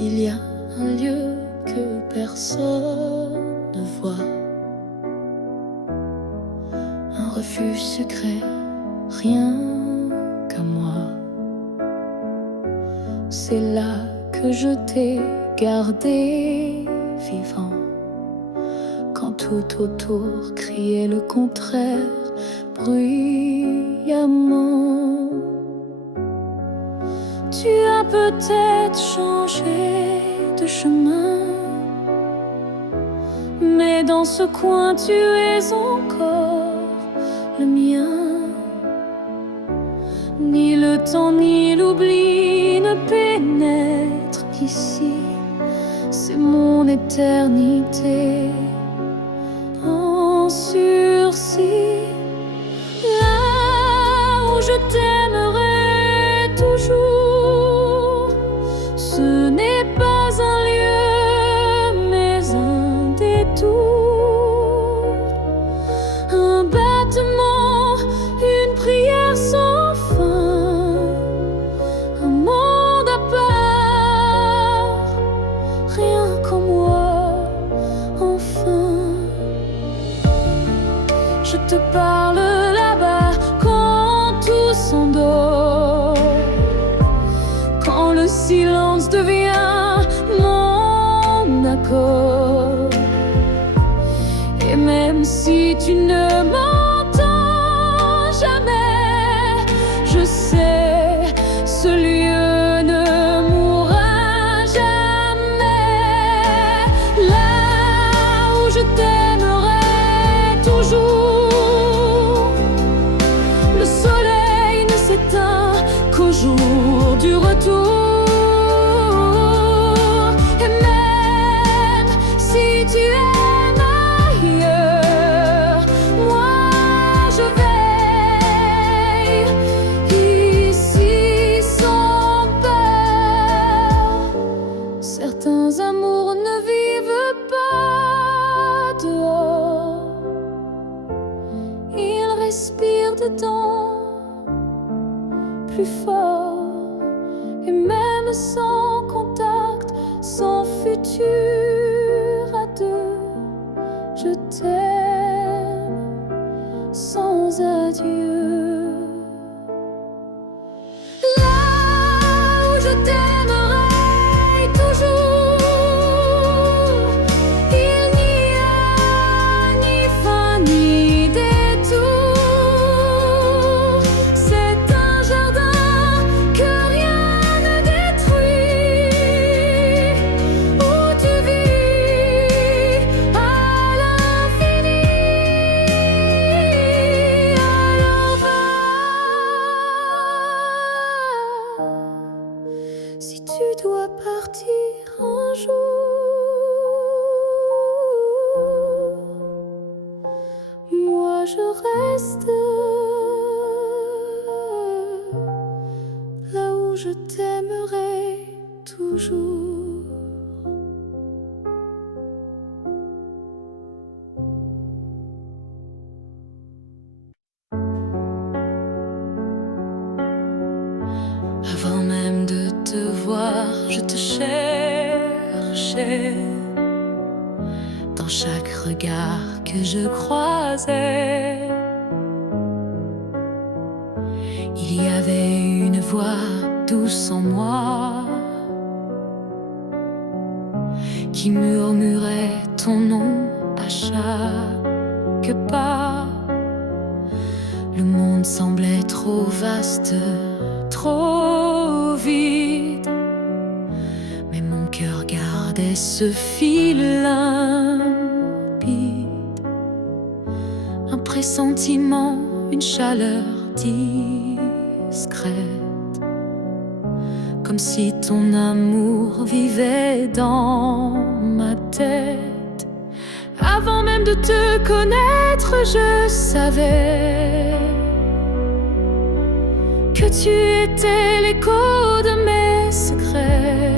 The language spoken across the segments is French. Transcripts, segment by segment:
Il y a un lieu que personne ne voit, un refuge secret, rien qu'à moi. C'est là que je t'ai gardé vivant, quand tout autour criait le contraire bruyamment. Tu as peut-être changé de chemin, mais dans ce coin tu es encore le mien. Ni le temps ni l'oubli ne pénètrent ici, c'est mon éternité en sursis. Là où je t'aimerai toujours, ce n'est pas un lieu mais un détour, un battement, une prière sans fin, un monde à part, rien qu'en moi, enfin. Je te parle là-bas quand tout s'endort, quand le silence devient mon accord. Et même si tu ne m'entends jamais, je sais, ce lieu ne mourra jamais. Là où je t'aimerai toujours, le soleil ne s'éteint qu'au jour du retour. Et même si tu aimes ailleurs, moi je veille ici sans peur. Certains amours ne vivent pas dehors, ils respirent dedans plus fort. Et même sans contact, sans futur à deux, je t'aime sans adieu. Là où je t'aimerai toujours, il n'y a ni fin ni détour. C'est un jardin que rien ne détruit, où tu vis à l'infini, à l'envers. Si tu dois partir un jour, moi je reste là où je t'aimerai toujours. Avant même de te voir, je te cherchais dans chaque regard que je croisais. Il y avait une voix douce en moi qui murmurait ton nom à chaque pas. Le monde semblait trop vaste, trop vide, mais mon cœur gardait ce fil limpide. Un pressentiment, une chaleur discrète, comme si ton amour vivait dans ma tête. Avant même de te connaître, je savais que tu étais l'écho de mes secrets.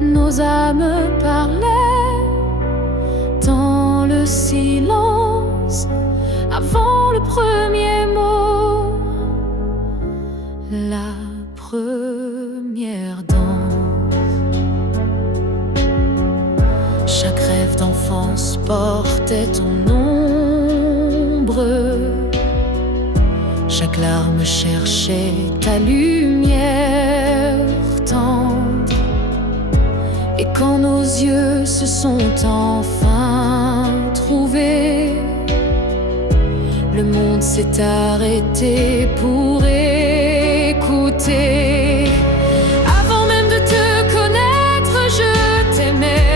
Nos âmes parlaient dans le silence avant le premier mot, la première Chaque larme cherchait ta lumière tendre. Et quand nos yeux se sont enfin trouvés, le monde s'est arrêté pour écouter. Avant même de te connaître, je t'aimais,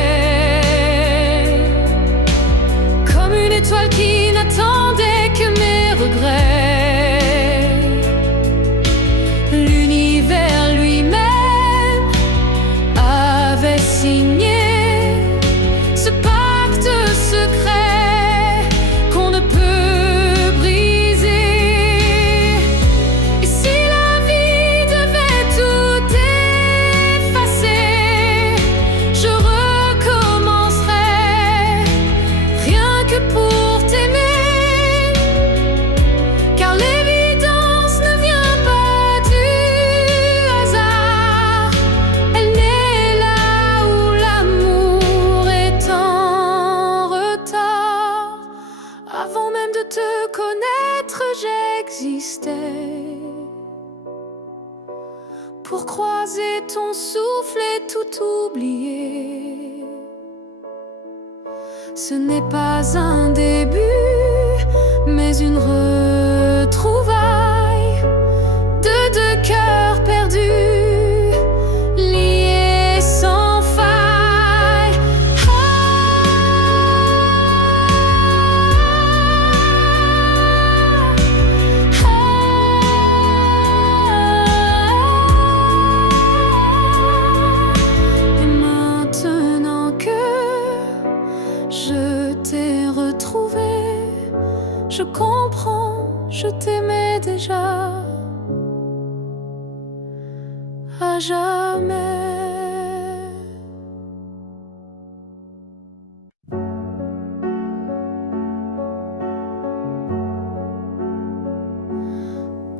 comme une étoile qui n'attendait que mes regrets. L'univers lui-même avait signé ce pacte secret qu'on ne peut briser. Et si la vie devait tout effacer, je recommencerais rien que pour t'aimer. Car l'évidence ne vient pas du hasard, elle naît là où l'amour est en retard. Avant même de te connaître, j'existais pour croiser ton souffle et tout oublier. Ce n'est pas un début, mais une retrouvaille de deux cœurs perdus, liés sans faille. Et maintenant que je t'ai retrouvé, je comprends, je t'aimais déjà à jamais.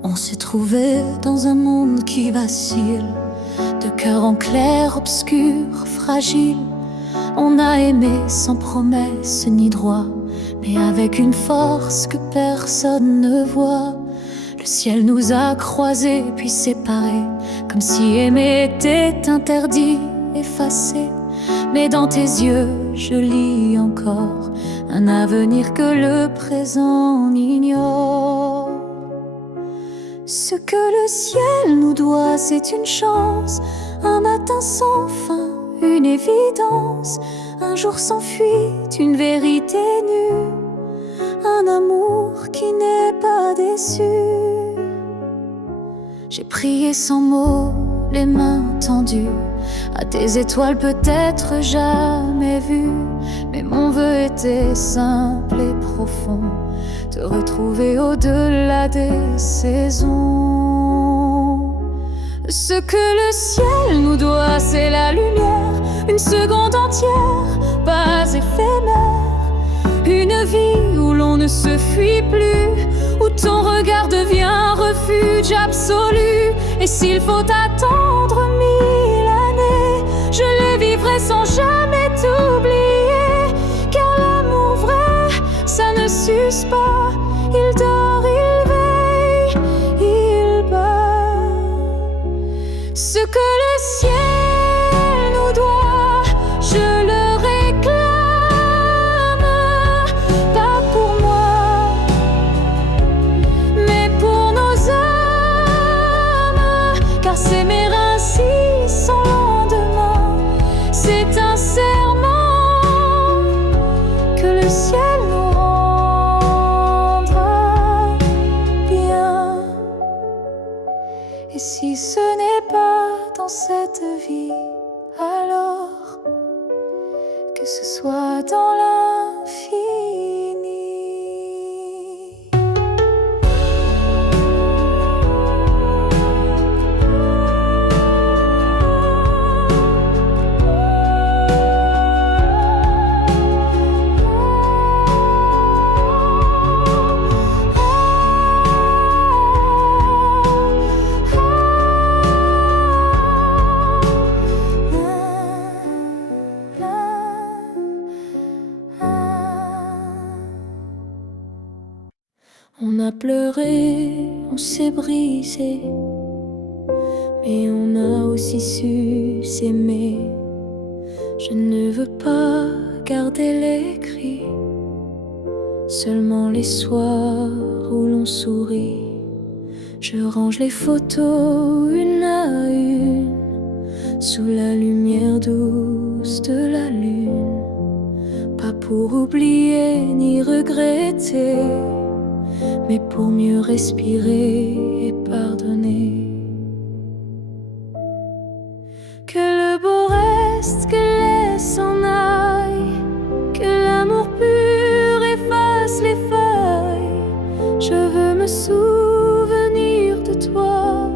On s'est trouvé dans un monde qui vacille, de cœur en clair, obscur, fragile. On a aimé sans promesse ni droit, mais avec une force que personne ne voit. Le ciel nous a croisés puis séparés, comme si aimer était interdit, effacé. Mais dans tes yeux, je lis encore un avenir que le présent ignore. Ce que le ciel nous doit, c'est une chance, un matin sans fin, une évidence, un jour sans fuite, une vérité nue, un amour qui n'est pas déçu. J'ai prié sans mots, les mains tendues à tes étoiles peut-être jamais vues, mais mon vœu était simple et profond, te retrouver au-delà des saisons. Ce que le ciel nous doit, c'est la lumière, une seconde entière, pas éphémère, une vie où l'on ne se fuit plus, où ton regard devient refuge absolu. Et s'il faut attendre 1000 années, je les vivrai sans jamais t'oublier. Car l'amour vrai, ça ne s'use pas, il dort, il veille, il bat. Ce que le ciel nous doit, je le réclame, pas pour moi, mais pour nos âmes. Car s'aimer ainsi sans lendemain, c'est un serment que le ciel nous rendra bien. Et si ce n'est pas dans cette vie, alors que ce soit dans l'infini. On a pleuré, on s'est brisé, mais on a aussi su s'aimer. Je ne veux pas garder les cris, seulement les soirs où l'on sourit. Je range les photos une à une, sous la lumière douce de la lune. Pas pour oublier ni regretter, mais pour mieux respirer et pardonner. Que le beau reste, que les s'en aille, que l'amour pur efface les feuilles. Je veux me souvenir de toi,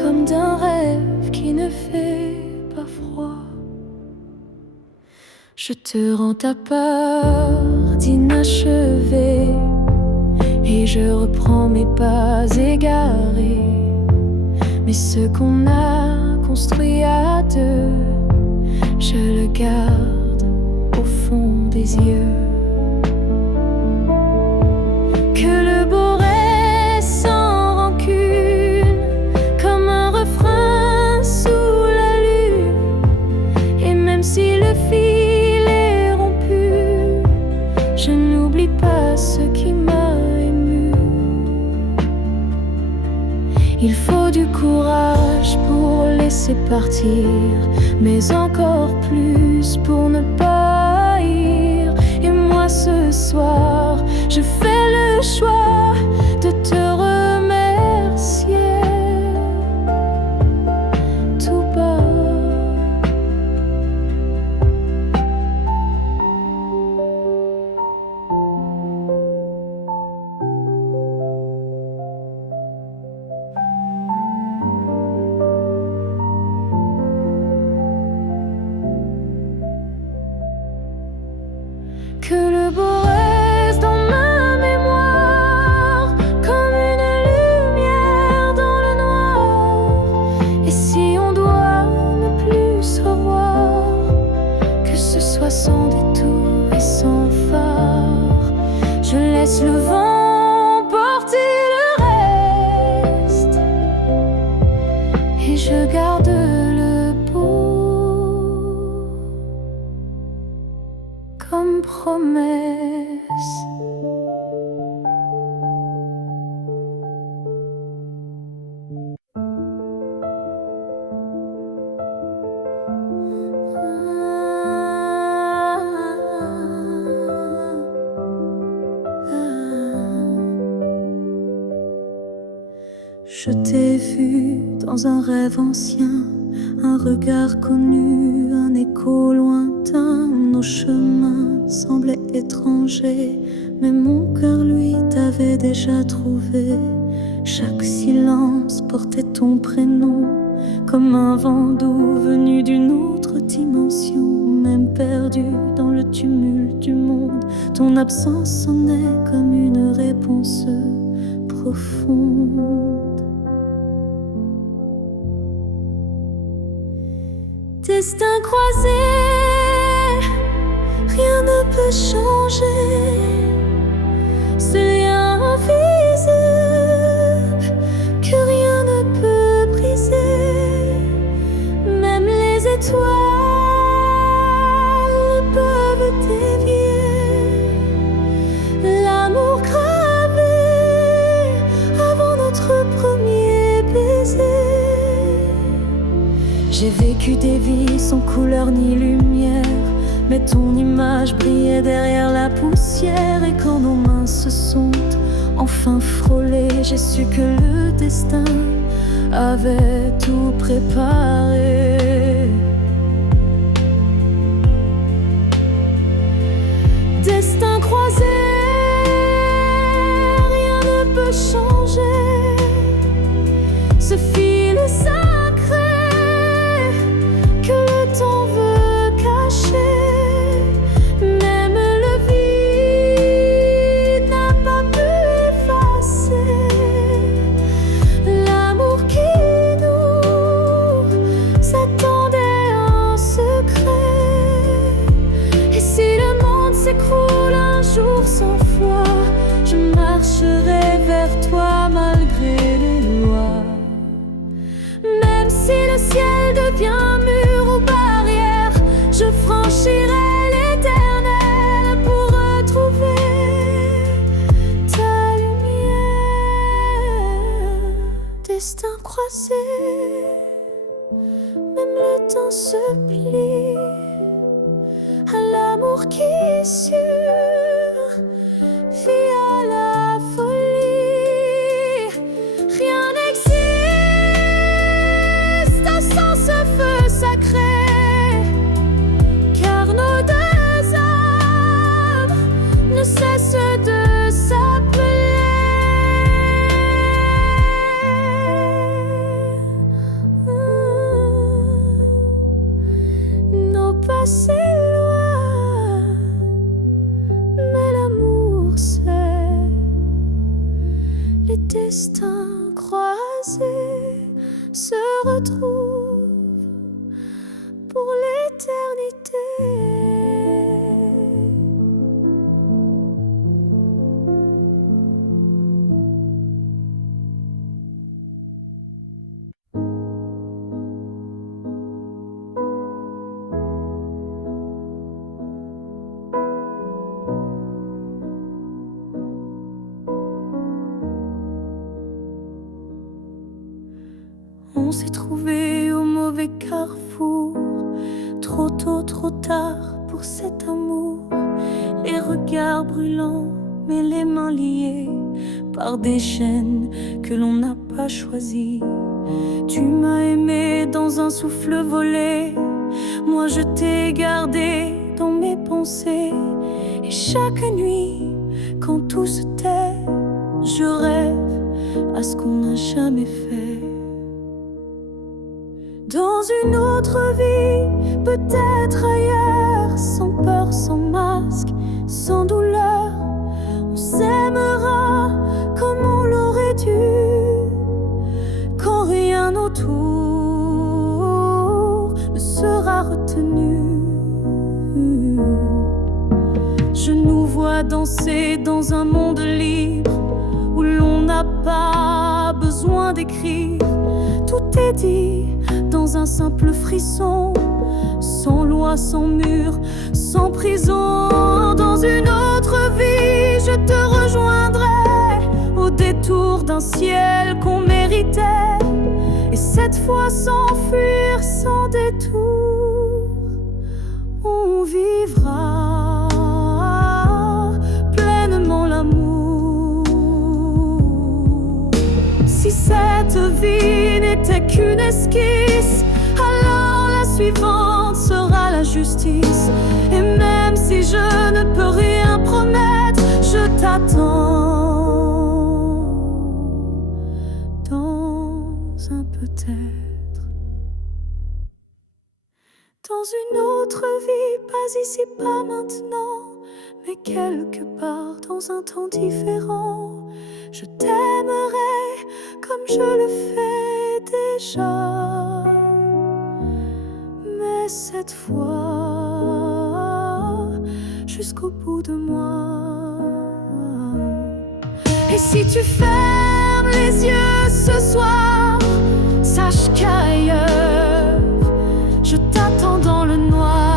comme d'un rêve qui ne fait pas froid. Je te rends ta part d'inachevé, et je reprends mes pas égarés. Mais ce qu'on a construit à deux, je le garde au fond des yeux. Que le beau reste sans rancune, comme un refrain sous la lune. Et même si le fil est rompu, je n'oublie pas ce qui m'a ému. Il faut du courage pour laisser partir, mais encore plus pour ne pas haïr. Et moi ce soir, je fais le choix de te remercier tout bas. Que le beau reste dans ma mémoire, comme une lumière dans le noir. Et si on doit ne plus se revoir, que ce soit sans détour et sans phare. Je laisse le vent porter le reste, et je garde le beau comme promesse. Je t'ai vu dans un rêve ancien, un regard connu, un écho lointain. Nos chemins semblaient étrangers, mais mon cœur, lui, t'avait déjà trouvé. Chaque silence portait ton prénom, comme un vent doux venu d'une autre dimension. Même perdu dans le tumulte du monde, ton absence sonnait comme une réponse profonde. Destin croisé, rien ne peut changer. Ce lien invisible que rien ne peut briser. Même les étoiles ne peuvent dévier l'amour gravé avant notre premier baiser. J'ai vécu des vies sans couleur ni lumière, mais ton image brillait derrière la poussière. Et quand nos mains se sont enfin frôlées, j'ai su que le destin avait tout préparé. Destin croisé, rien ne peut changer. Ce fil est sacré que le temps veut cacher. Même le vide n'a pas pu effacer l'amour qui nous attachait. destins croisés, même le temps se plie à l'amour qui est sûr, vit à la folie. Rien n'existe sans ce feu sacré, car nos deux âmes ne cessent de s'appeler. Nos passés destins croisés se retrouvent pour l'éternité. On s'est trouvé au mauvais carrefour, trop tôt, trop tard pour cet amour. Les regards brûlants, mais les mains liées par des chaînes que l'on n'a pas choisies. Tu m'as aimé dans un souffle volé, moi je t'ai gardé dans mes pensées. Et chaque nuit, quand tout se tait, je rêve à ce qu'on n'a jamais fait. Dans une autre vie, peut-être ailleurs, sans peur, sans masque, sans douleur, on s'aimera comme on l'aurait dû, quand rien autour ne sera retenu. Je nous vois danser dans un monde libre, où l'on n'a pas besoin d'écrire. Tout est dit dans un simple frisson, sans loi, sans mur, sans prison. Dans une autre vie, je te rejoindrai au détour d'un ciel qu'on méritait, et cette fois sans fuir, sans détour, on vivra pleinement l'amour. Si cette vie n'était qu'une esquisse, alors la suivante sera la justice. Et même si je ne peux rien promettre, je t'attends dans un peut-être. Dans une autre vie, pas ici, pas maintenant, mais quelque part dans un temps différent, je t'aimerai comme je le fais déjà, mais cette fois jusqu'au bout de moi. Et si tu fermes les yeux ce soir, sache qu'ailleurs je t'attends dans le noir.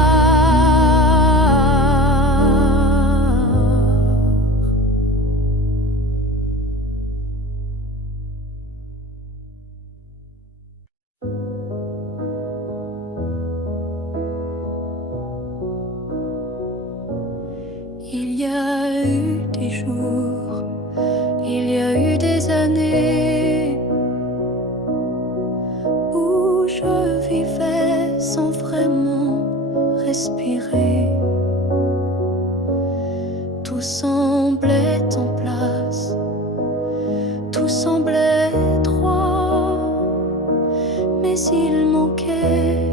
Il y a eu des jours, il y a eu des années où je vivais sans vraiment respirer. Tout semblait en place, tout semblait droit, mais il manquait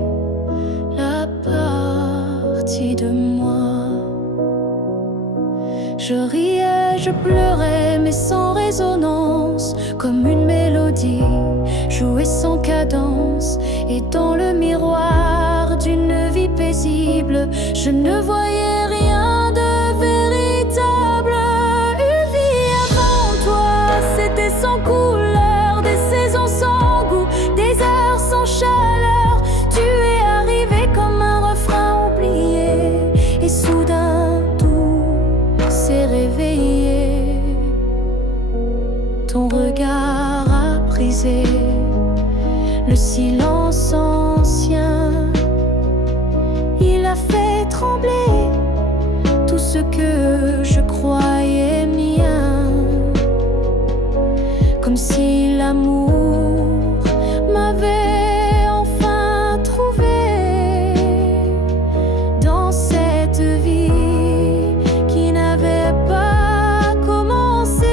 la partie de moi. Je riais, je pleurais, mais sans résonance, comme une mélodie jouée sans cadence. Et dans le miroir d'une vie paisible, je ne voyais rien de véritable. Une vie avant toi, c'était sans couleur, des saisons sans goût, des heures sans chaleur. Tu es arrivé comme un refrain oublié, et soudain réveillé. Ton regard a pris brisé le silence ancien. Il a fait trembler tout ce que je croyais mien, comme si l'amour m'avait enfin trouvé dans cette vie qui n'avait pas commencé.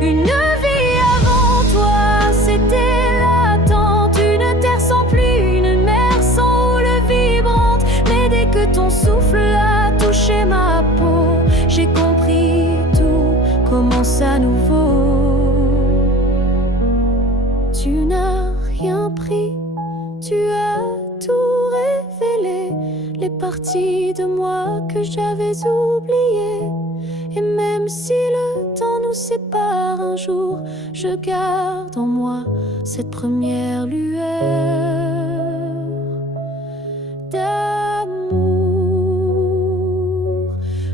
Une vie avant toi, c'était l'attente, une terre sans pluie, une mer sans houle vibrante. Mais dès que ton souffle a touché ma peau, j'ai compris, tout commence à nouveau. Tu n'as rien pris, tu as tout révélé, les parties de moi que j'avais oubliées. Et même si le temps nous sépare un jour, je garde en moi cette première lueur d'amour.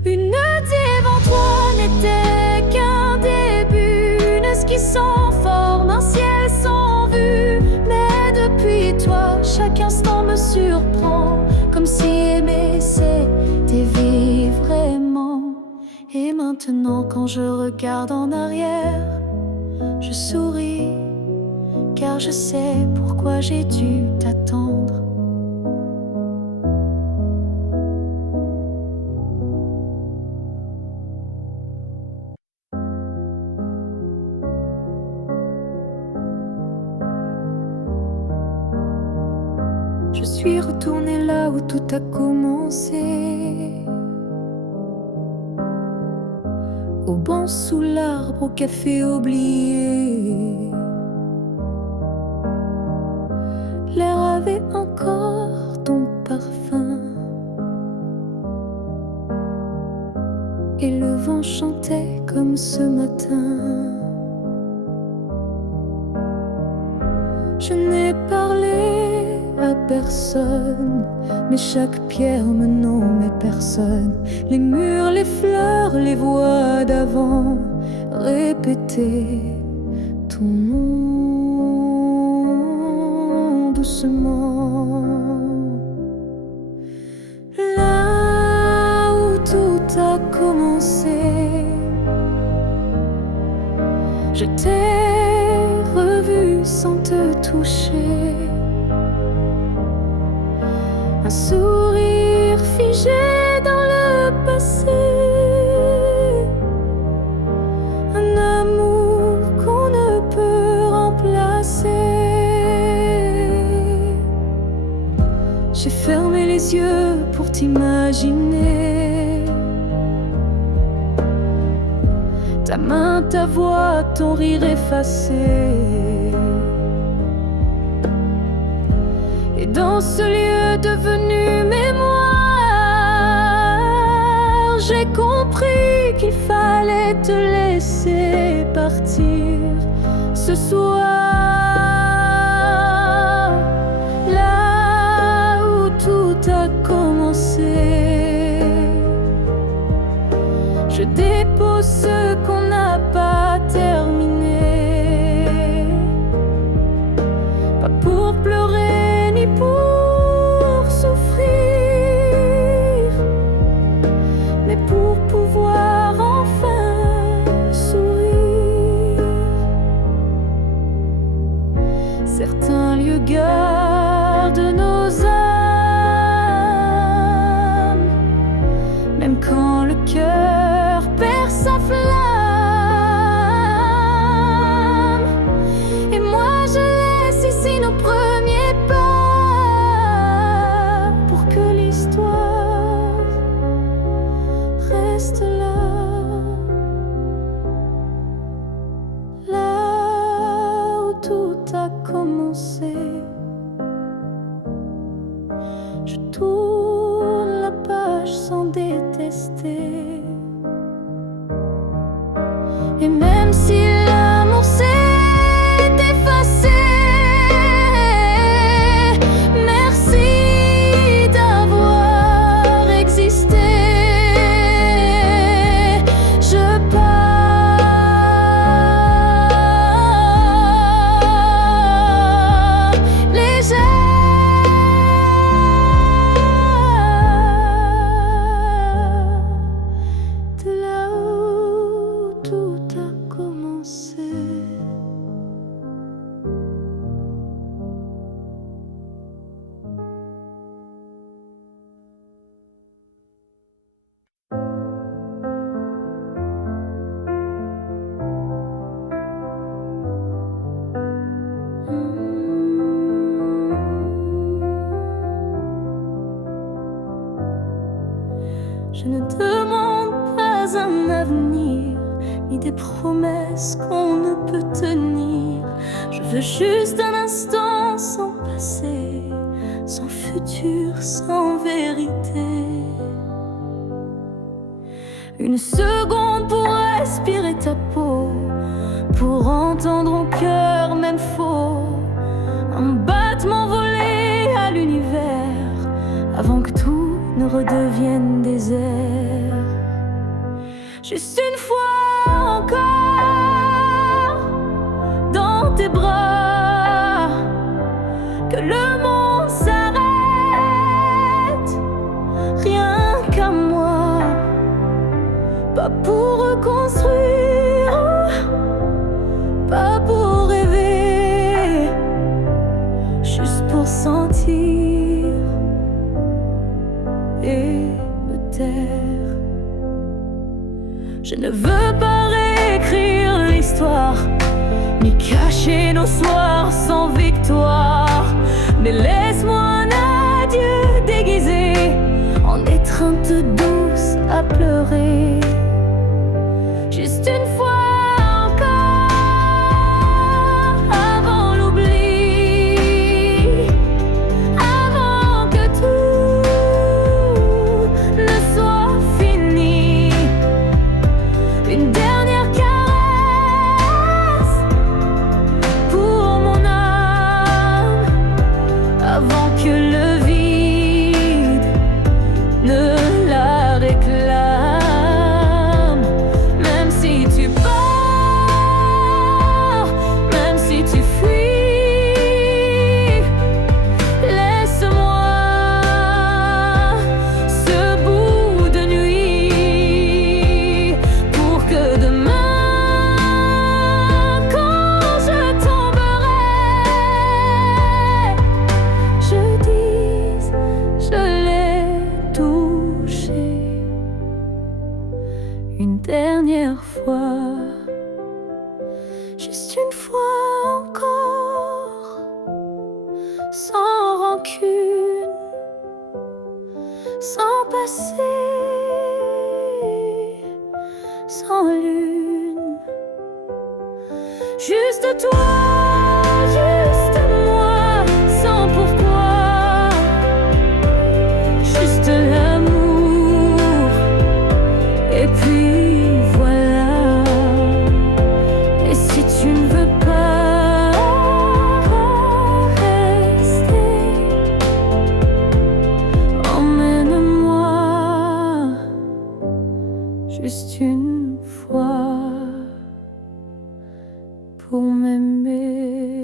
Une nuit devant toi n'était qu'un début, une esquisse sans forme, un ciel sans vue. Mais depuis toi, chaque instant me surprend, comme si aimer c'était vivre vraiment. Et maintenant quand je regarde en arrière, je souris, car je sais pourquoi j'ai dû t'attendre. Je suis retournée là où tout a commencé, au banc sous l'arbre, au café oublié. L'air avait encore ton parfum, et le vent chantait comme ce matin. Je n'ai parlé à personne, mais chaque pierre me nommait personne. Les murs, les fleurs, les voix d'avant répétaient ton nom doucement. Là où tout a commencé, je t'ai revu sans te toucher. Un sourire figé dans le passé, un amour qu'on ne peut remplacer. J'ai fermé les yeux pour t'imaginer, ta main, ta voix, ton rire effacé. Et dans ce lieu devenu mémoire, j'ai compris qu'il fallait te laisser partir ce soir. Là où tout a commencé, je dépose ce qu'on n'a pas terminé, pas pour pleurer ni pour souffrir, mais pour pouvoir enfin sourire. Certains lieux gardent nos âmes, même quand le cœur perd sa flamme. Et moi je laisse ici nos premiers pas, pour que l'histoire reste là. Là où tout a commencé, je tourne la page sans détester. Et même si l'amour s'est effacé, merci d'avoir existé. Je pars des promesses qu'on ne peut tenir. Je veux juste un instant sans passé, sans futur, sans vérité. Une seconde pour respirer ta peau, pour entendre au cœur même faux un battement volé à l'univers, avant que tout ne redevienne désert. Juste une fois encore dans tes bras, que le monde s'arrête, rien qu'à moi, pas pour reconstruire, pas pour rêver, juste pour sentir et me taire. Je ne veux pas réécrire l'histoire, ni cacher nos soirs sans victoire, mais laisse-moi un adieu déguisé en étreinte douce à pleurer. Juste une fois encore avant l'oubli, avant que tout ne soit fini. Une dernière caresse pour mon âme, avant que le vide ne la réclame. Même si tu pars, même si tu fuis, laisse-moi ce bout de nuit, pour que demain, quand je tomberai, je dise je l'ai touché une dernière fois. Juste une fois encore, sans rancune, sans passé, sans lune. Juste toi, juste moi, sans pourquoi, juste l'amour, et puis voilà. Et si tu ne veux pas rester, emmène-moi juste une fois pour m'aimer.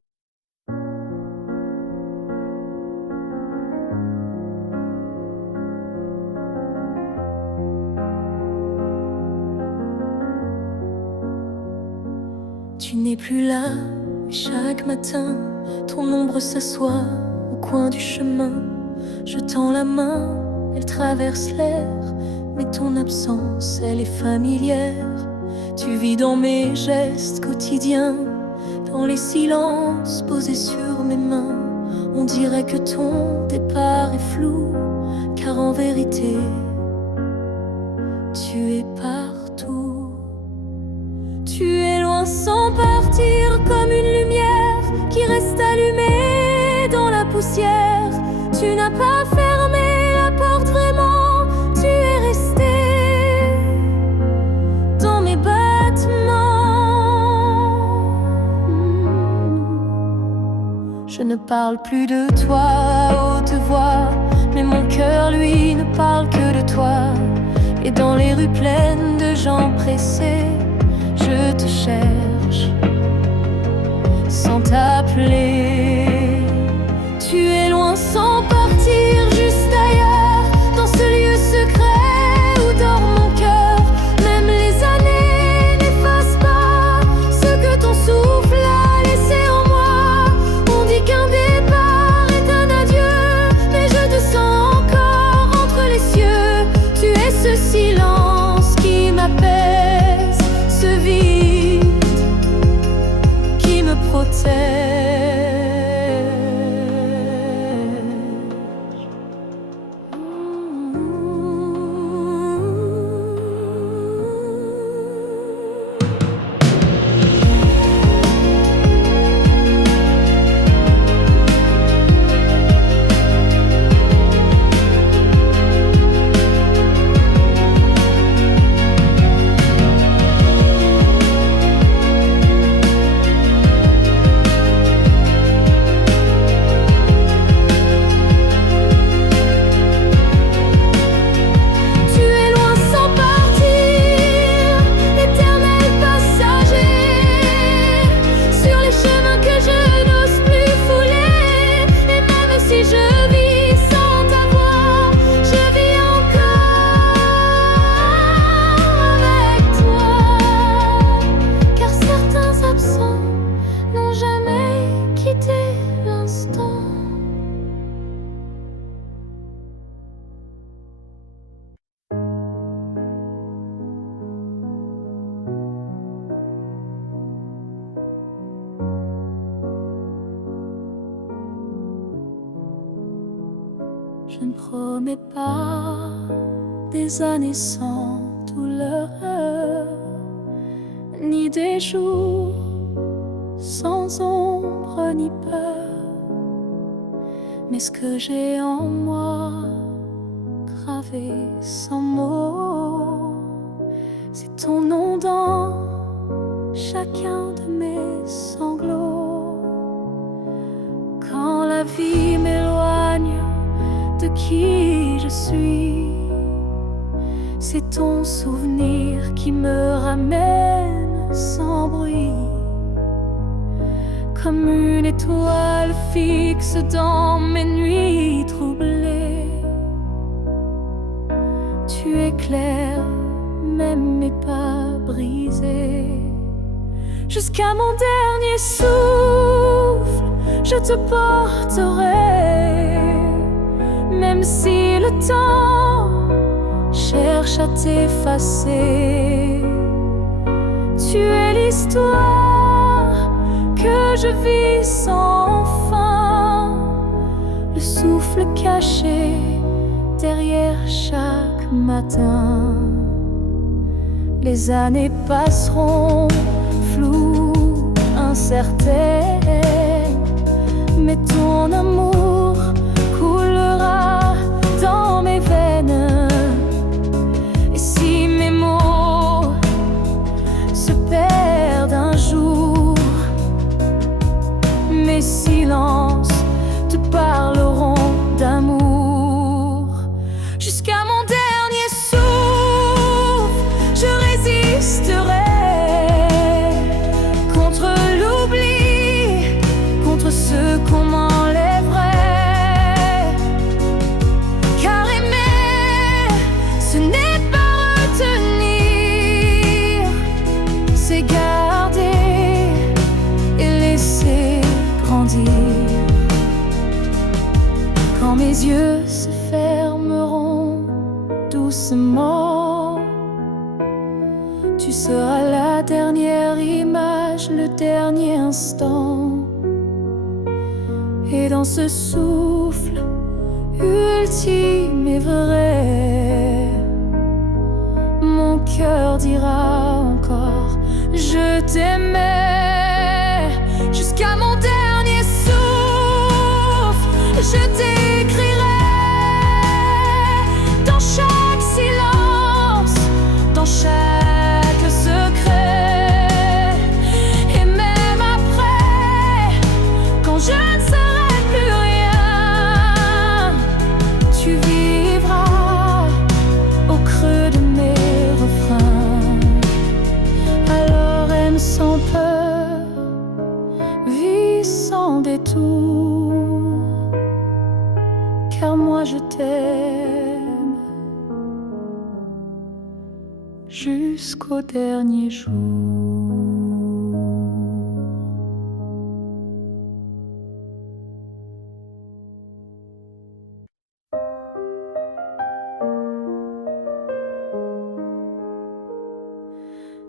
Tu n'es plus là, mais chaque matin, ton ombre s'assoit au coin du chemin. Je tends la main, elle traverse l'air, mais ton absence, elle est familière. Tu vis dans mes gestes quotidiens, dans les silences posés sur mes mains. On dirait que ton départ est flou, car en vérité, tu es partout. Tu es loin sans partir, comme une lumière qui reste allumée dans la poussière. Tu n'as pas fermé la porte vraiment, tu es resté dans mes battements. Je ne parle plus de toi à haute voix, mais mon cœur lui ne parle que de toi. Et dans les rues pleines de gens pressés, je te cherche sans t'appeler. Tu es loin sans partir, juste ailleurs, dans ce lieu secret où dort mon cœur. Même les années n'effacent pas ce que ton souffle a laissé en moi. On dit qu'un départ est un adieu, mais je te sens encore entre les cieux. Tu es ce silence qui m'apaise, ce vide qui me protège. promets pas des années sans douleur, ni des jours sans ombre ni peur. Mais ce que j'ai en moi, gravé sans mots, c'est ton nom dans chacun de mes sanglots. Quand la vie m'éloigne de qui je suis, c'est ton souvenir qui me ramène sans bruit, comme une étoile fixe dans mes nuits troublées. Tu éclaires même mes pas brisés. Jusqu'à mon dernier souffle, je te porterai, même si le temps cherche à t'effacer. Tu es l'histoire que je vis sans fin, le souffle caché derrière chaque matin. Les années passeront floues, incertaines, mais ton amour coulera dans mes veines. Et si mes mots se perdent un jour, mes silences te parleront d'amour. Jusqu'à mon dernier souffle, je résisterai contre l'oubli, contre ce qu'on m'enlèverait. Car aimer, ce n'est pas retenir, c'est garder et laisser grandir. Quand mes yeux se fermeront doucement, tu seras la dernière image, le dernier instant. Et dans ce souffle ultime et vrai, mon cœur dira encore je t'aimais. Jusqu'à mon dernier souffle, je t'écrirai dans chaque silence, dans chaque secret. Et même après, quand je ne serai plus rien, tu vivras au creux de mes refrains. Alors aime sans peur, vis sans détour, car moi je t'aime jusqu'au dernier jour.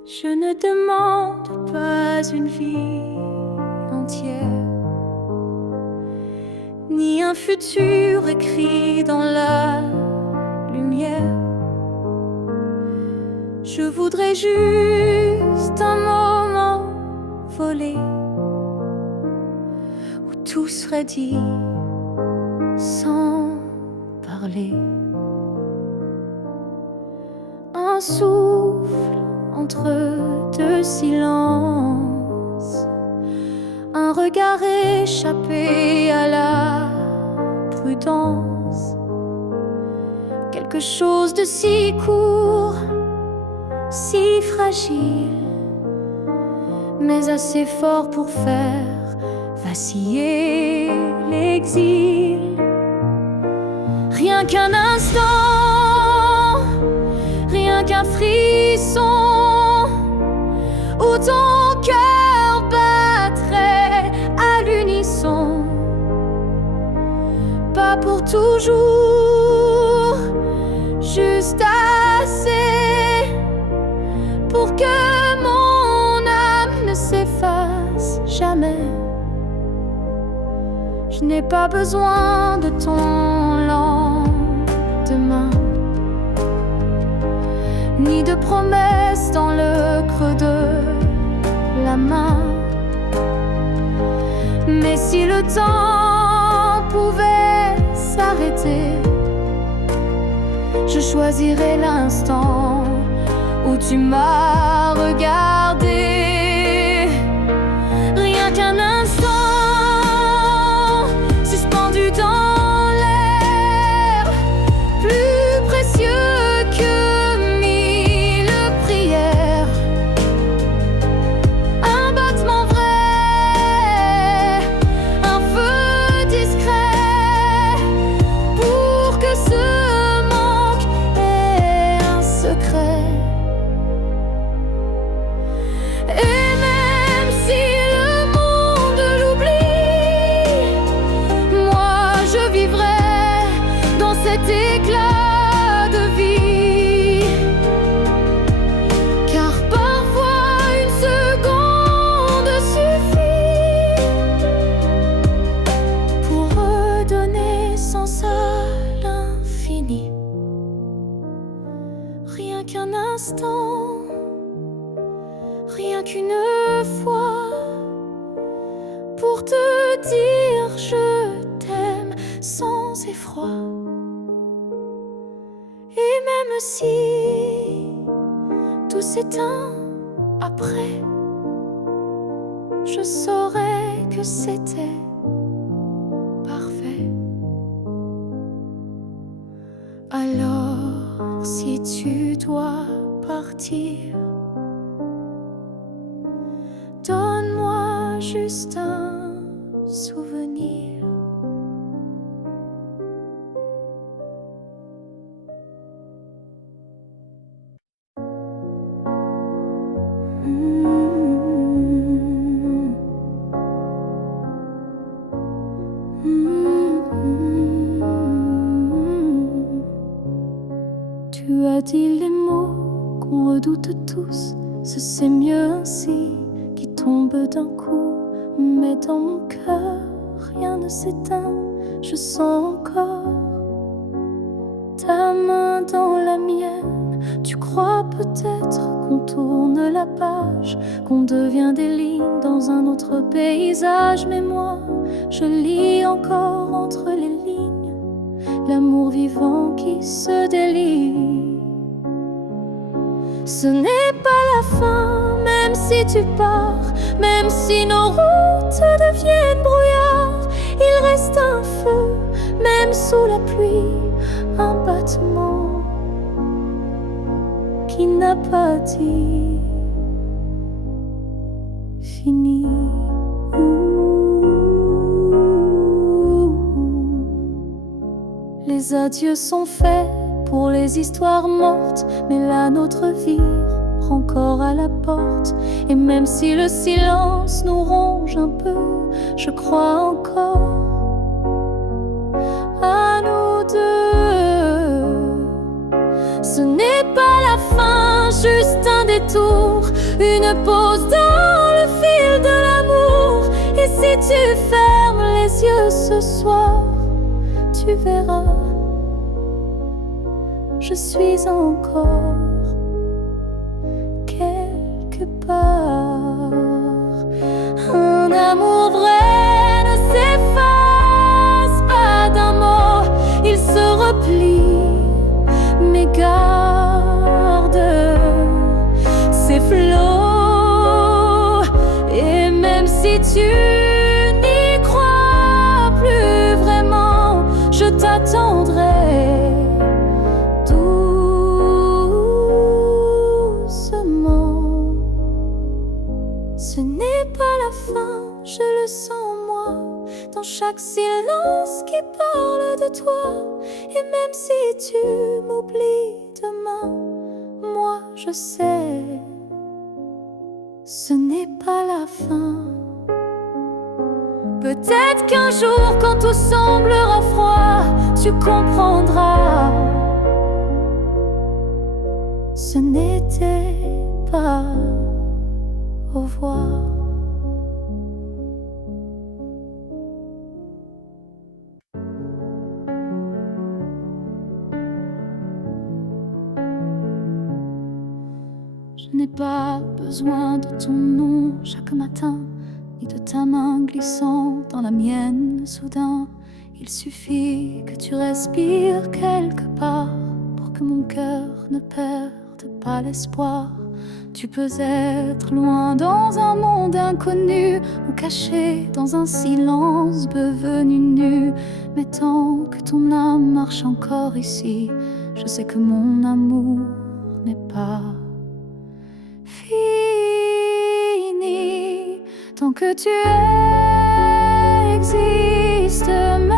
Je ne demande pas une vie entière, ni un futur écrit dans la lumière. Je voudrais juste un moment volé, où tout serait dit sans parler. Un souffle entre deux silences, un regard échappé à la prudence. Quelque chose de si court, si fragile, mais assez fort pour faire vaciller l'exil. Rien qu'un instant, rien qu'un frisson, où ton cœur battrait à l'unisson. Pas pour toujours, juste assez pour que mon âme ne s'efface jamais. Je n'ai pas besoin de ton langage ni de promesses dans le creux de la main. Mais si le temps pouvait s'arrêter, je choisirais l'instant où tu m'as regardé. Rien qu'un instant suspendu dans l'air, plus précieux que mille prières. Un battement vrai, un feu discret, pour que ce manque ait un secret. Et même si le monde l'oublie, moi je vivrai dans cet éclat de vie. Car parfois une seconde suffit pour redonner sens à l'infini. Rien qu'un instant, rien qu'une fois, pour te dire je t'aime sans effroi. Et même si tout s'éteint après, je saurais que c'était parfait. Alors si tu dois partir, donne-moi juste un souvenir. Tu as dit les mots qu'on redoute tous, ce c'est mieux ainsi, qui tombe d'un coup. Mais dans mon cœur, rien ne s'éteint, je sens encore ta main dans la mienne. Tu crois peut-être qu'on tourne la page, qu'on devient des lignes dans un autre paysage. Mais moi, je lis encore entre les lignes l'amour vivant qui se délie. Ce n'est pas la fin, même si tu pars, même si nos routes deviennent brouillard. Il reste un feu, même sous la pluie, un battement qui n'a pas dit fini. Les adieux sont faits pour les histoires mortes, mais la nôtre vie prend corps à la porte. Et même si le silence nous ronge un peu, je crois encore à nous deux. Ce n'est pas la fin, juste un détour, une pause dans le fil de l'amour. Et si tu fermes les yeux ce soir, tu verras, je suis encore quelque part. Un amour vrai ne s'efface pas d'un mot, il se replie, mais garde ses flots. Et même si tu n'y crois plus vraiment, je t'attendrai doucement. Ce n'est pas la fin, je le sens moi, dans chaque silence qui parle de toi. Et même si tu m'oublies demain, moi je sais, ce n'est pas la fin. Peut-être qu'un jour, quand tout semblera froid, tu comprendras, ce n'était pas au revoir. pas besoin de ton nom chaque matin, ni de ta main glissant dans la mienne soudain. Il suffit que tu respires quelque part pour que mon cœur ne perde pas l'espoir. Tu peux être loin dans un monde inconnu ou caché dans un silence devenu nu. Mais tant que ton âme marche encore ici, je sais que mon amour n'est pas fini. Tant que tu existes, même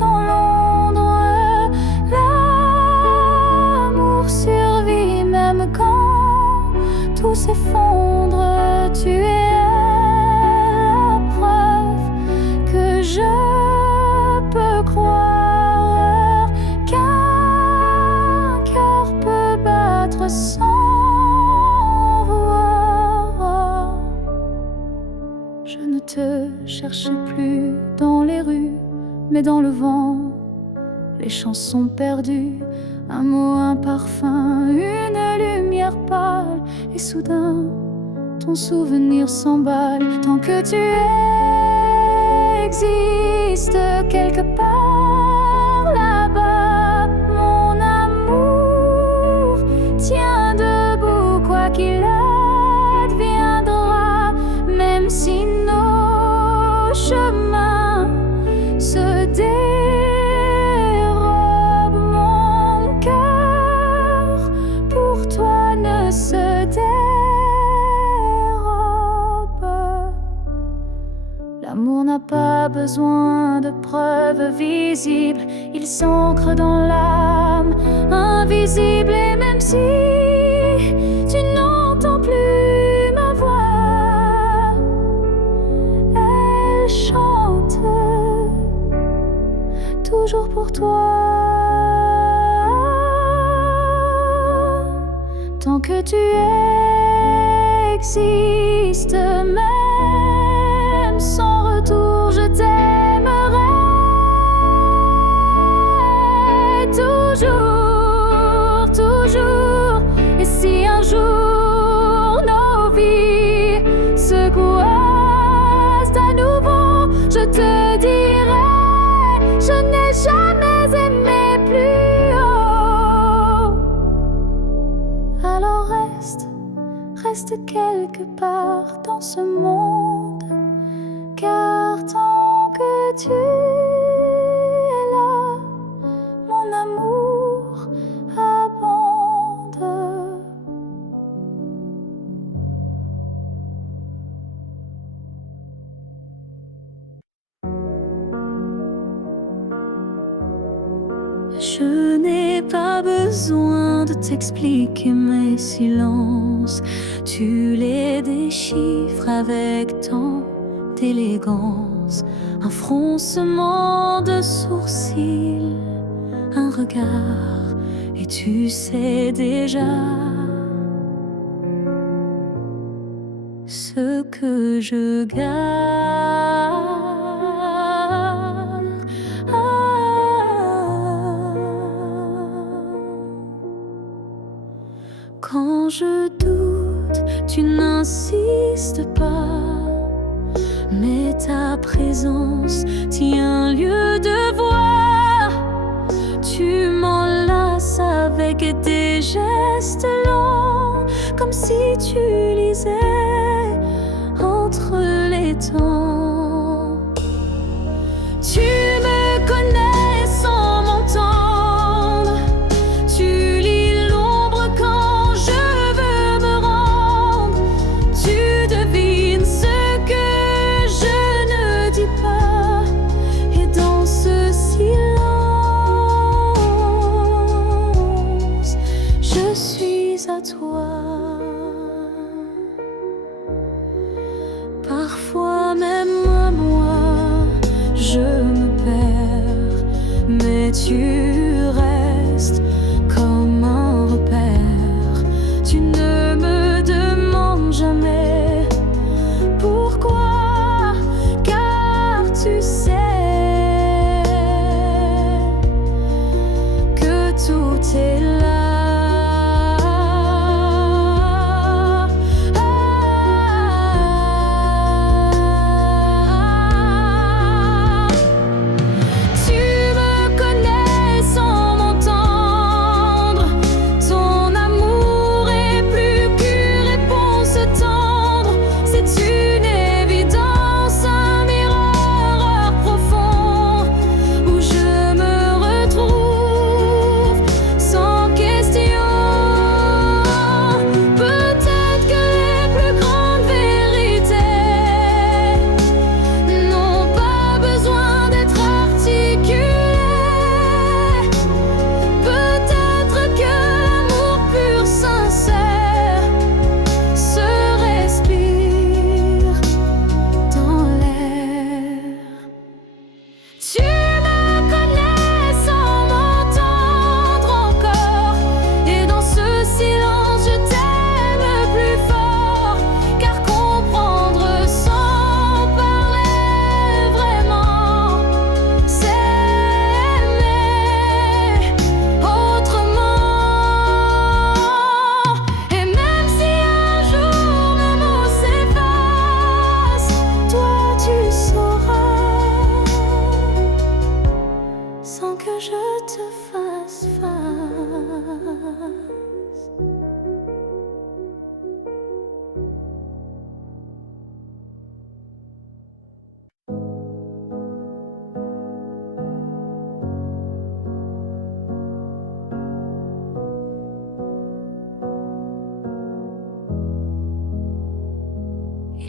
dans l'ombre, l'amour survit. Même quand tout s'effondre, tu es la preuve que je peux croire qu'un cœur peut battre sans voir. Je ne te cherche plus dans les rues, mais dans le vent, les chansons perdues, un mot, un parfum, une lumière pâle, et soudain, ton souvenir s'emballe. Tant que tu existes quelque part là-bas, mon amour tient debout, quoi qu'il adviendra. Même si nos chemins se dérobent, mon cœur pour toi ne se dérobe. L'amour n'a pas besoin de preuves visibles, il s'ancre dans l'âme, invisible. Et même si tu n'entends plus ma voix, elle chante toujours pour toi. Tant que tu existes, même sans retour, je t'aimerai toujours, toujours. Et si un jour nos vies se croisent à nouveau, je te dirai, je n'ai jamais aimé plus haut. Alors reste quelque part dans ce monde, car tant que tu es là, mon amour abonde. Je n'ai pas besoin de t'expliquer mes silences, tu les déchiffres avec tant d'élégance. Un froncement de sourcils, un regard, et tu sais déjà ce que je garde. Quand je doute, tu n'insistes pas, mais ta présence tient lieu de voir. Tu m'enlaces avec des gestes lents, comme si tu lisais entre les temps. Tu me connais sans m'entendre, tu lis l'ombre quand je veux me rendre. Tu devines ce que je ne dis pas, et dans ce silence, je suis à toi. Parfois même à moi, je me perds, mais tu restes comme un repère. Tu ne me demandes jamais pourquoi, car tu sais que tout est là.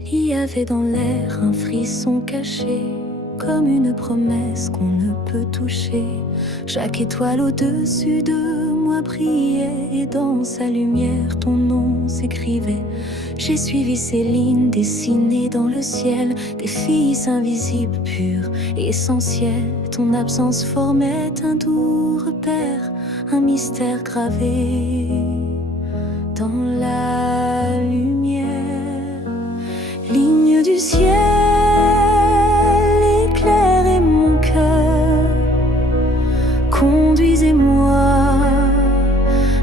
Il y avait dans l'air un frisson caché, comme une promesse qu'on ne peut toucher. Chaque étoile au-dessus de moi brillait, et dans sa lumière ton nom s'écrivait. J'ai suivi ces lignes dessinées dans le ciel, des filles invisibles, pures et essentielles. Ton absence formait un doux repère, un mystère gravé dans la lumière. Ligne du ciel, éclairez mon cœur, conduisez-moi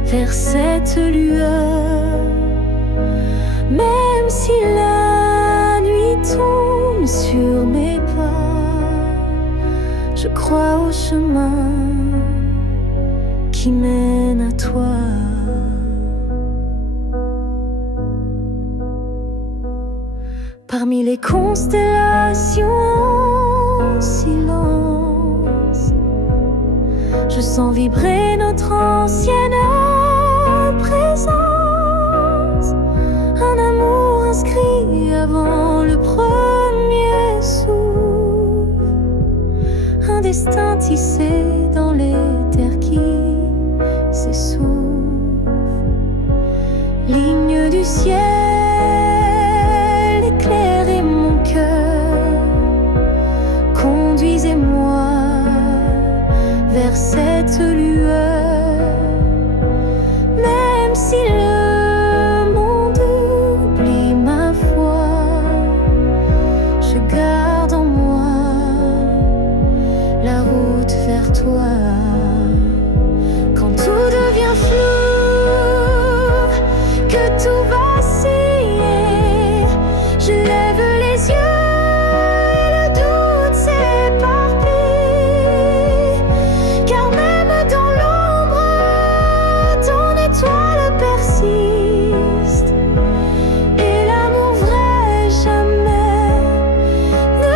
vers cette lueur. Même si la nuit tombe sur mes pas, je crois au chemin qui mène à toi. Parmi les constellations en silence, je sens vibrer notre ancienne présence. Un amour inscrit avant le premier souffle, un destin tissé dans les terres qui s'essoufflent. Ligne du ciel, éclairez mon cœur, conduisez-moi vers cette lueur. Même si le monde oublie ma foi, je garde en moi la route vers toi. Quand tout devient flou, que tout vacille, je lève les yeux et le doute s'éparpille. Car même dans l'ombre, ton étoile persiste, et l'amour vrai jamais ne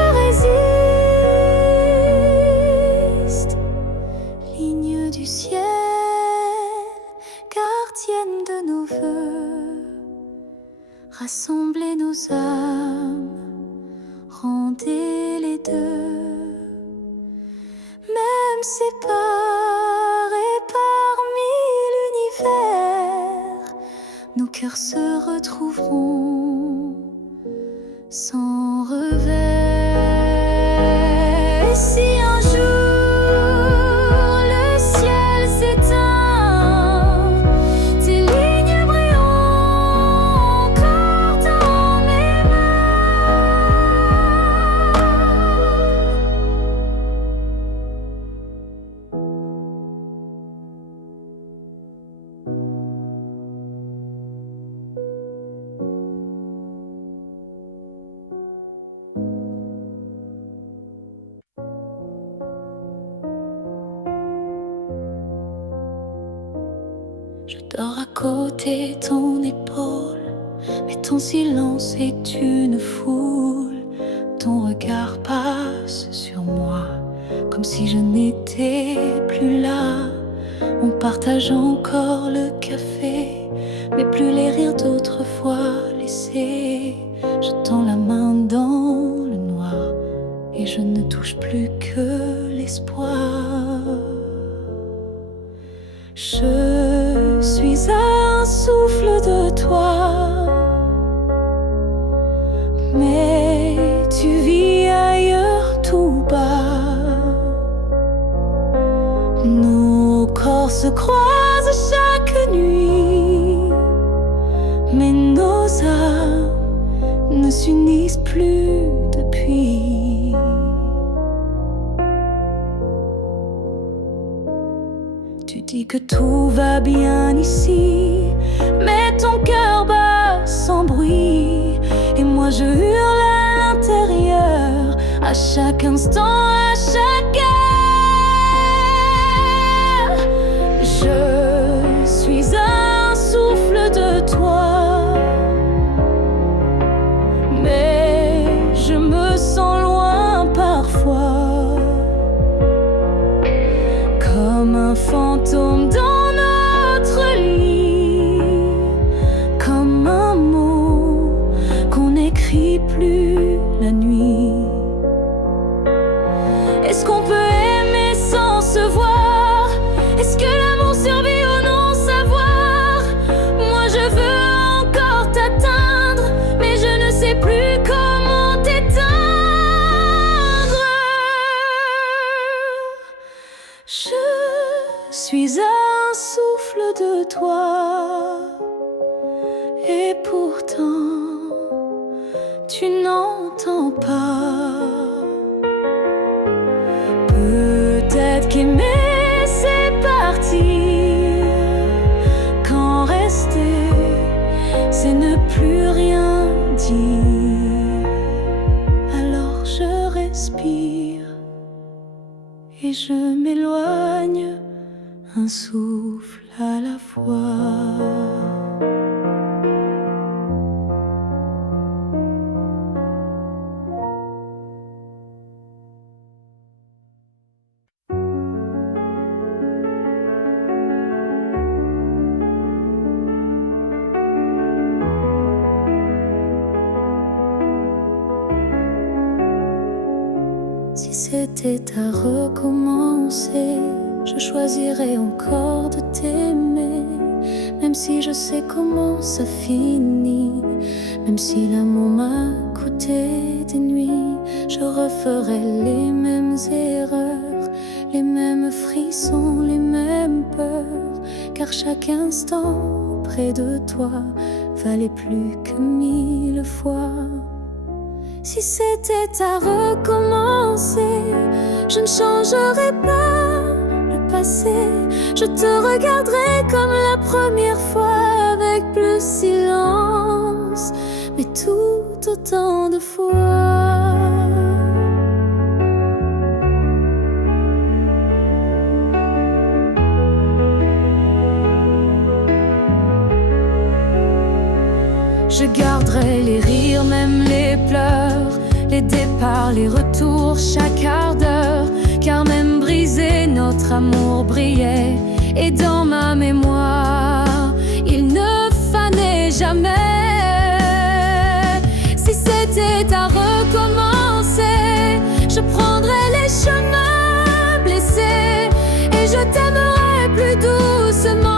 résiste. Ligne du ciel, gardienne de nos vœux, rassemblez nos âmes, rendez les deux. Même séparés parmi l'univers, nos cœurs se retrouveront sans revers. Et si un jour le ciel s'éteint, tes lignes brilleront encore dans mes Je dors à côté de ton épaule, mais ton silence est une foule. Ton regard passe sur moi, comme si je n'étais plus là. On partage encore le café, mais plus les rires d'autrefois laissés. Je tends la main dans le noir, et je ne touche plus que l'espoir. Je suis un souffle de toi, mais tu vis ailleurs tout bas. Nos corps se croisent chaque nuit, mais nos âmes ne s'unissent plus depuis. Tu dis que tout va bien ici, mais ton cœur bat sans bruit. Et moi je hurle à l'intérieur, à chaque instant, à chaque heure. Je suis un souffle de toi, mais je me sens loin parfois, comme un fantôme dans notre lit, comme un mot qu'on n'écrit plus la nuit. Est-ce qu'on peut aimer sans se voir? Est-ce que l'amour survit au non-savoir? Moi je veux encore t'atteindre, mais je ne sais plus comment t'éteindre. Je suis un souffle de toi, et pourtant tu n'entends pas. Peut-être qu'aimer c'est partir, quand rester c'est ne plus rien dire. Alors je respire et je m'éloigne, un souffle à la fois. Si c'était à recommencer, je choisirais encore de t'aimer. Même si je sais comment ça finit, même si l'amour m'a coûté des nuits, je referais les mêmes erreurs, les mêmes frissons, les mêmes peurs. Car chaque instant près de toi valait plus que 1000 fois. Si c'était à recommencer, je ne changerais pas le passé. Je te regarderais comme la première fois, avec plus silence, mais tout autant de fois. Je garderai les rires, même les pleurs, les départs, les retours, chaque quart d'heure. Car même brisé, notre amour brillait. Et dans ma mémoire, il ne fanait jamais. Si c'était à recommencer, je prendrais les chemins blessés, et je t'aimerais plus doucement.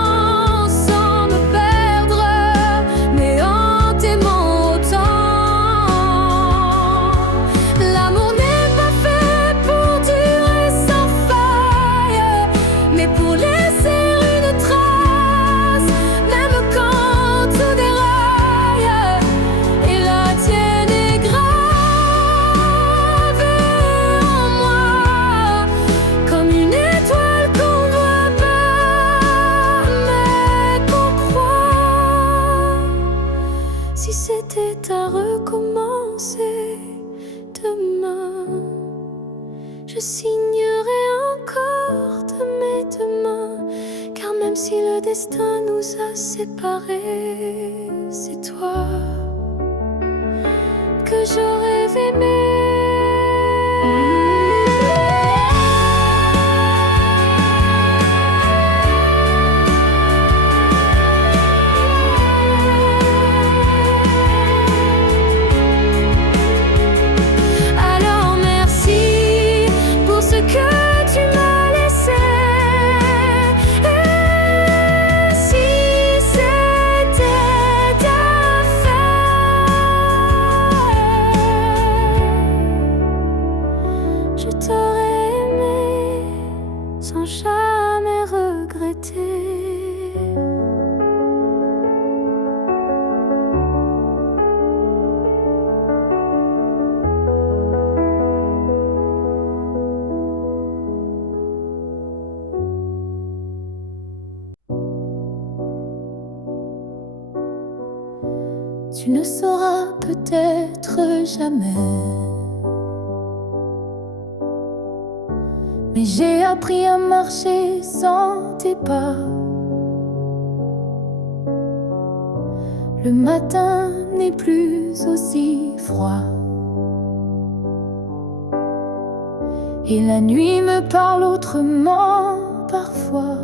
Si c'était à recommencer demain, je signerais encore de mes deux mains. Car même si le destin nous a séparés, c'est toi que je rêve aimer. Je t'aurais aimé sans jamais regretter. Tu ne sauras peut-être jamais, mais j'ai appris à marcher sans tes pas. Le matin n'est plus aussi froid, et la nuit me parle autrement parfois.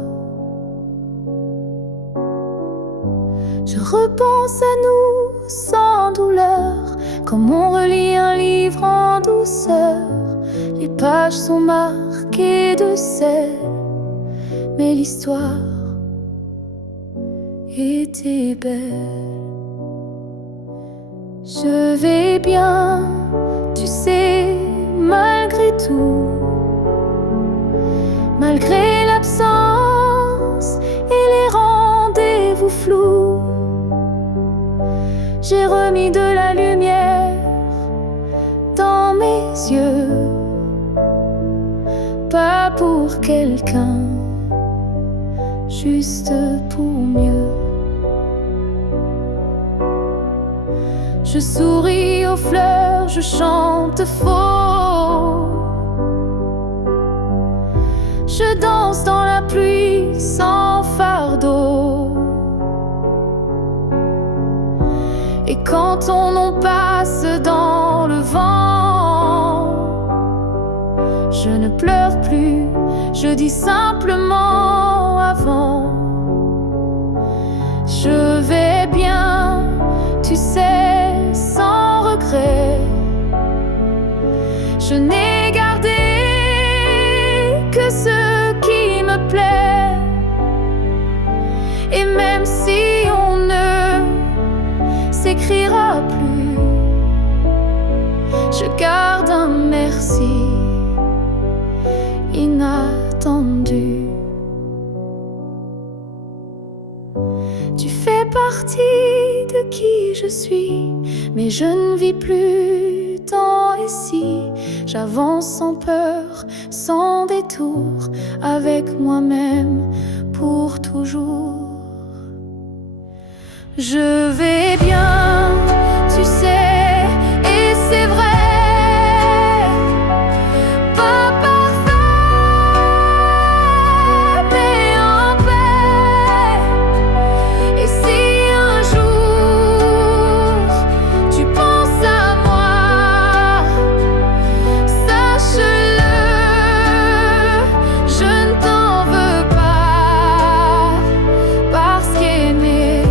Je repense à nous sans douleur, comme on relit un livre en douceur. Les pages sont marquées de sel, mais l'histoire était belle. Je vais bien, tu sais, malgré tout, malgré l'absence et les rendez-vous flous. J'ai remis de la lumière dans mes yeux, pas pour quelqu'un, juste pour mieux. Je souris aux fleurs, je chante faux. Je danse dans la pluie sans fardeau. Et quand on passe dans le vent, je ne pleure plus, je dis simplement avant. Je vais bien, tu sais, sans regret. Je n'ai gardé que ce qui me plaît. Et même si on ne s'écrira plus, je garde un merci inattendu. Tu fais partie de qui je suis, mais je ne vis plus tant ici. J'avance sans peur, sans détour, avec moi-même pour toujours. Je vais bien, tu sais, et c'est vrai. Pas parfait, mais en paix. Et si un jour tu penses à moi, sache-le, je ne t'en veux pas. Parce qu'aimer,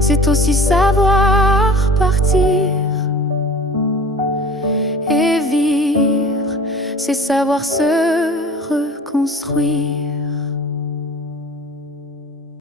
c'est aussi savoir partir. Et vivre, c'est savoir se reconstruire.